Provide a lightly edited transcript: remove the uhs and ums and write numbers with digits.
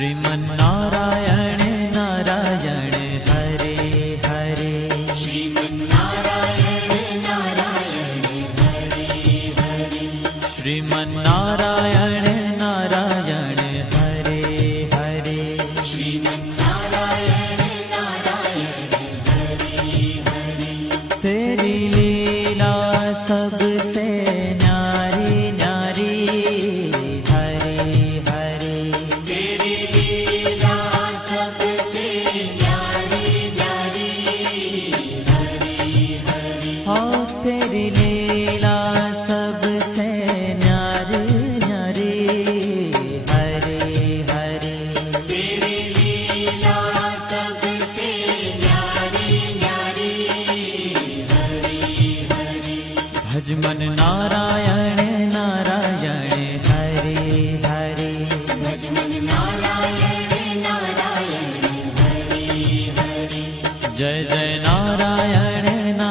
श्रीमन्नारायण नारायण हरे हरे, श्रीमन्नारायण नारायण हरे हरे, श्रीमन्नारायण नारायण हरे हरे, श्रीमन्नारायण नारायण हरे हरे। तेरी लीला सबसे न्यारी न्यारी हरे हरे, तेरी लीला सबसे न्यारी न्यारी हरे हरे, हाँ तेरी लीला सबसे न्यारी न्यारी हरे हरे, तेरी लीला सबसे न्यारी न्यारी हरे हरे। भज मन नारायण नारायण हरे हरे, भज मन नारायण नारायण हरे हरे, जय जय नारायण